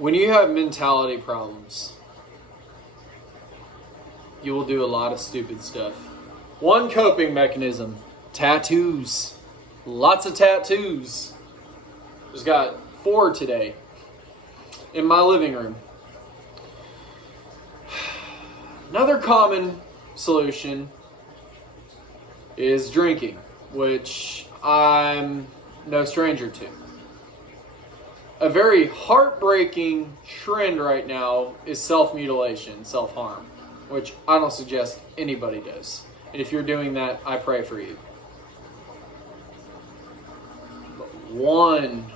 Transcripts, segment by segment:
When you have mentality problems, you will do a lot of stupid stuff. One coping mechanism, tattoos. Lots of tattoos. Just got 4 today in my living room. Another common solution is drinking, which I'm no stranger to. A very heartbreaking trend right now is self-mutilation, self-harm, which I don't suggest anybody does. And if you're doing that, I pray for you. But one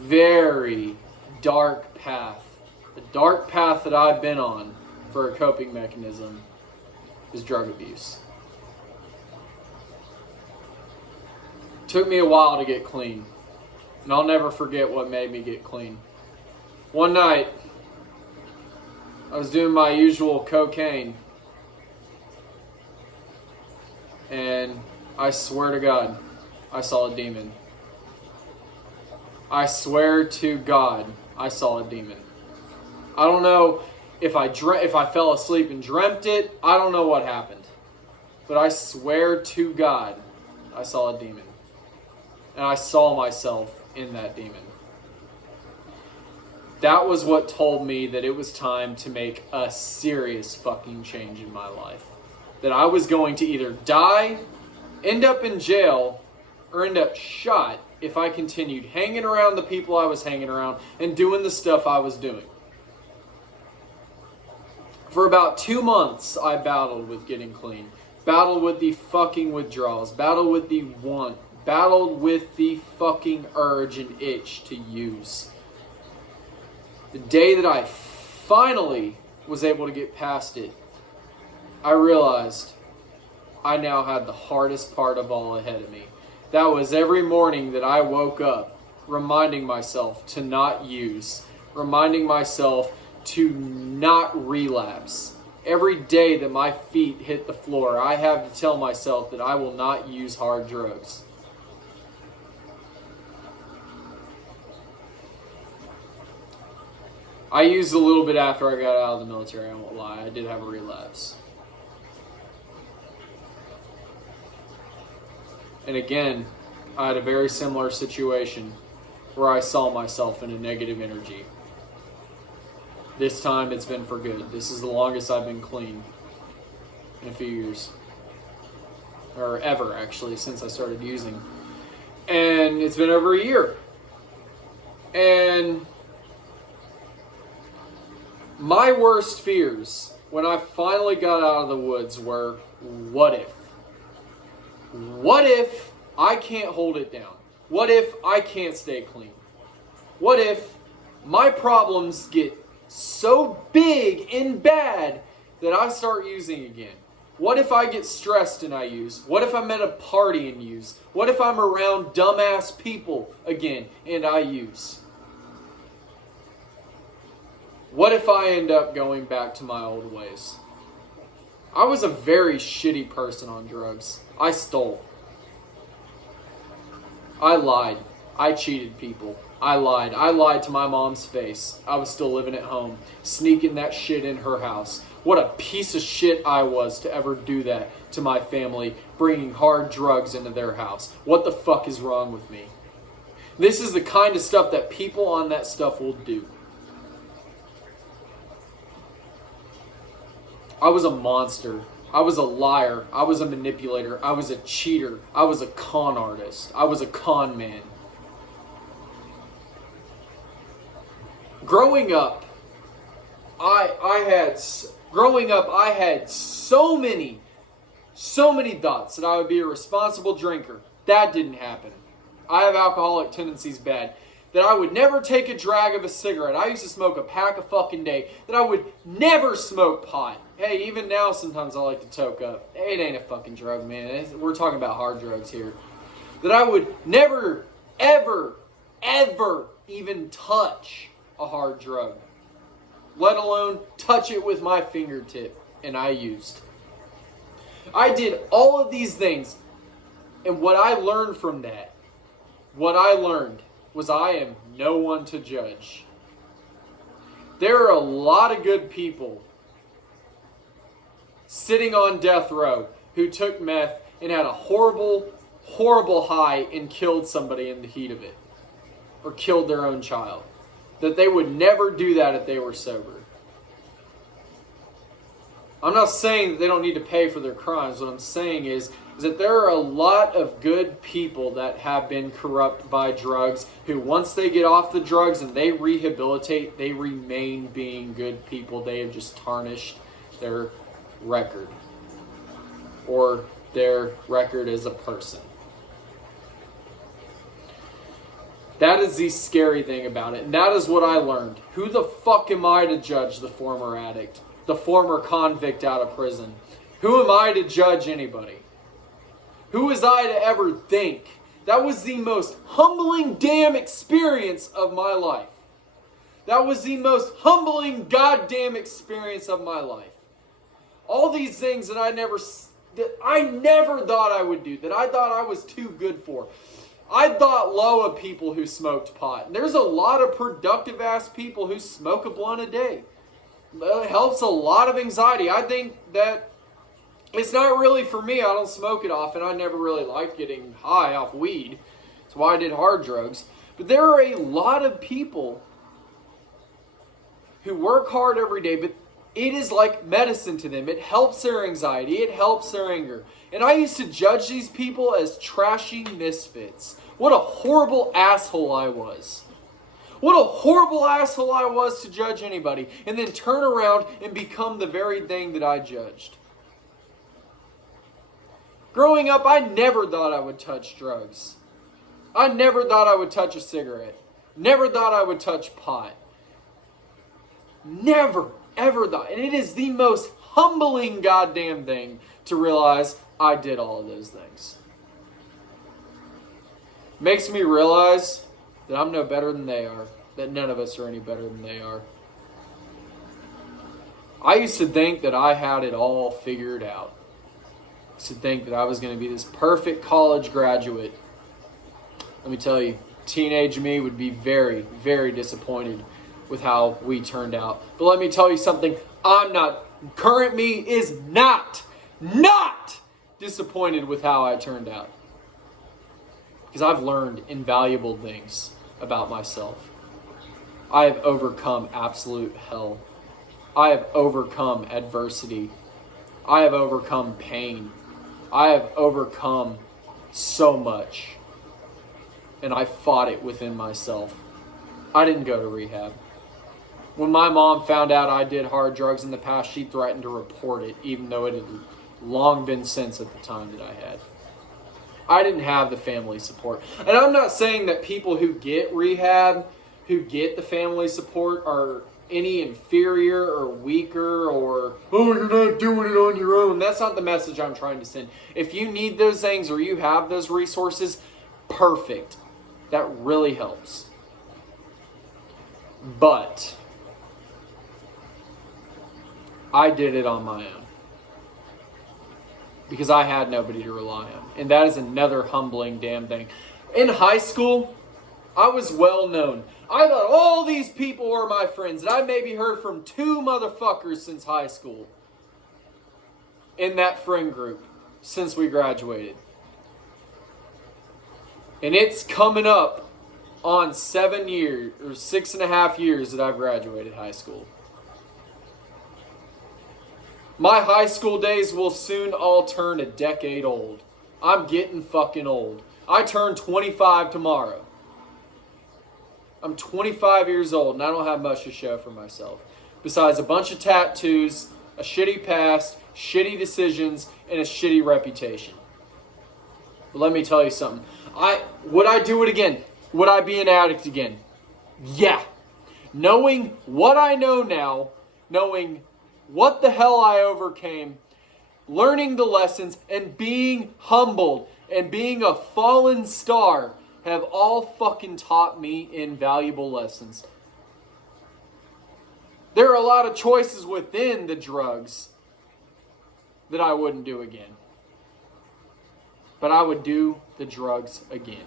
very dark path, the dark path that I've been on for a coping mechanism, is drug abuse. Took me a while to get clean. And I'll never forget what made me get clean. One night, I was doing my usual cocaine. And I swear to God, I saw a demon. I swear to God, I saw a demon. I don't know if I fell asleep and dreamt it. I don't know what happened. But I swear to God, I saw a demon. And I saw myself in that demon. That was what told me that it was time to make a serious fucking change in my life. That I was going to either die, end up in jail, or end up shot if I continued hanging around the people I was hanging around and doing the stuff I was doing. For about 2 months, I battled with getting clean. Battled with the fucking withdrawals. Battled with the want. Battled with the fucking urge and itch to use. The day that I finally was able to get past it, I realized I now had the hardest part of all ahead of me. That was every morning that I woke up, reminding myself to not use, reminding myself to not relapse. Every day that my feet hit the floor, I have to tell myself that I will not use hard drugs. I used a little bit after I got out of the military, I won't lie. I did have a relapse. And again, I had a very similar situation where I saw myself in a negative energy. This time it's been for good. This is the longest I've been clean in a few years. Or ever, actually, since I started using. And it's been over a year. And my worst fears when I finally got out of the woods were, what if? What if I can't hold it down? What if I can't stay clean? What if my problems get so big and bad that I start using again? What if I get stressed and I use? What if I'm at a party and use? What if I'm around dumbass people again and I use? What if I end up going back to my old ways? I was a very shitty person on drugs. I stole. I lied. I cheated people. I lied. I lied to my mom's face. I was still living at home, sneaking that shit in her house. What a piece of shit I was to ever do that to my family, bringing hard drugs into their house. What the fuck is wrong with me? This is the kind of stuff that people on that stuff will do. I was a monster. I was a liar. I was a manipulator. I was a cheater. I was a con artist. I was a con man. Growing up, I had so many thoughts that I would be a responsible drinker. That didn't happen. I have alcoholic tendencies bad. That I would never take a drag of a cigarette. I used to smoke a pack a fucking day. That I would never smoke pot. Hey, even now sometimes I like to toke up. It ain't a fucking drug, man. We're talking about hard drugs here. That I would never, ever even touch a hard drug. Let alone touch it with my fingertip. And I used. I did all of these things. And what I learned from that, was I am no one to judge. There are a lot of good people sitting on death row who took meth and had a horrible, horrible high and killed somebody in the heat of it. Or killed their own child. That they would never do that if they were sober. I'm not saying that they don't need to pay for their crimes. What I'm saying is that there are a lot of good people that have been corrupt by drugs who once they get off the drugs and they rehabilitate, they remain being good people. They have just tarnished their record. Or their record as a person. That is the scary thing about it. And that is what I learned. Who the fuck am I to judge the former addict? The former convict out of prison? Who am I to judge anybody? Who was I to ever think? That was the most humbling damn experience of my life. That was the most humbling goddamn experience of my life. All these things that I never thought I would do, that I thought I was too good for. I thought low of people who smoked pot. And there's a lot of productive ass people who smoke a blunt a day. It helps a lot of anxiety. I think that it's not really for me. I don't smoke it often. I never really liked getting high off weed. That's why I did hard drugs. But there are a lot of people who work hard every day, but it is like medicine to them. It helps their anxiety. It helps their anger. And I used to judge these people as trashy misfits. What a horrible asshole I was. What a horrible asshole I was to judge anybody. And then turn around and become the very thing that I judged. Growing up, I never thought I would touch drugs. I never thought I would touch a cigarette. Never thought I would touch pot. Never, ever thought. And it is the most humbling goddamn thing to realize I did all of those things. Makes me realize that I'm no better than they are. That none of us are any better than they are. I used to think that I had it all figured out. I used to think that I was going to be this perfect college graduate. Let me tell you, teenage me would be very, very disappointed with how we turned out. But let me tell you something, I'm not. Current me is not disappointed with how I turned out. Because I've learned invaluable things about myself. I have overcome absolute hell. I have overcome adversity. I have overcome pain. I have overcome so much. And I fought it within myself. I didn't go to rehab. When my mom found out I did hard drugs in the past, she threatened to report it, even though it had long been since at the time that I had. I didn't have the family support. And I'm not saying that people who get rehab, who get the family support, are any inferior or weaker or, oh, you're not doing it on your own. That's not the message I'm trying to send. If you need those things or you have those resources, perfect. That really helps. But I did it on my own. Because I had nobody to rely on. And that is another humbling damn thing. In high school, I was well known. I thought all these people were my friends. And I maybe heard from 2 motherfuckers since high school. In that friend group. Since we graduated. And it's coming up on 7 years, or 6.5 years that I've graduated high school. My high school days will soon all turn a decade old. I'm getting fucking old. I turn 25 tomorrow. I'm 25 years old and I don't have much to show for myself. Besides a bunch of tattoos, a shitty past, shitty decisions, and a shitty reputation. But let me tell you something. Would I do it again? Would I be an addict again? Yeah. Knowing what I know now, knowing what the hell I overcame, learning the lessons, and being humbled, and being a fallen star have all fucking taught me invaluable lessons. There are a lot of choices within the drugs that I wouldn't do again. But I would do the drugs again.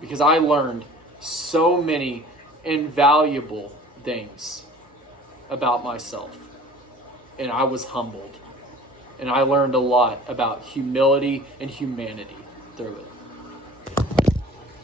Because I learned so many invaluable things. about myself. And I was humbled. And I learned a lot about humility and humanity through it.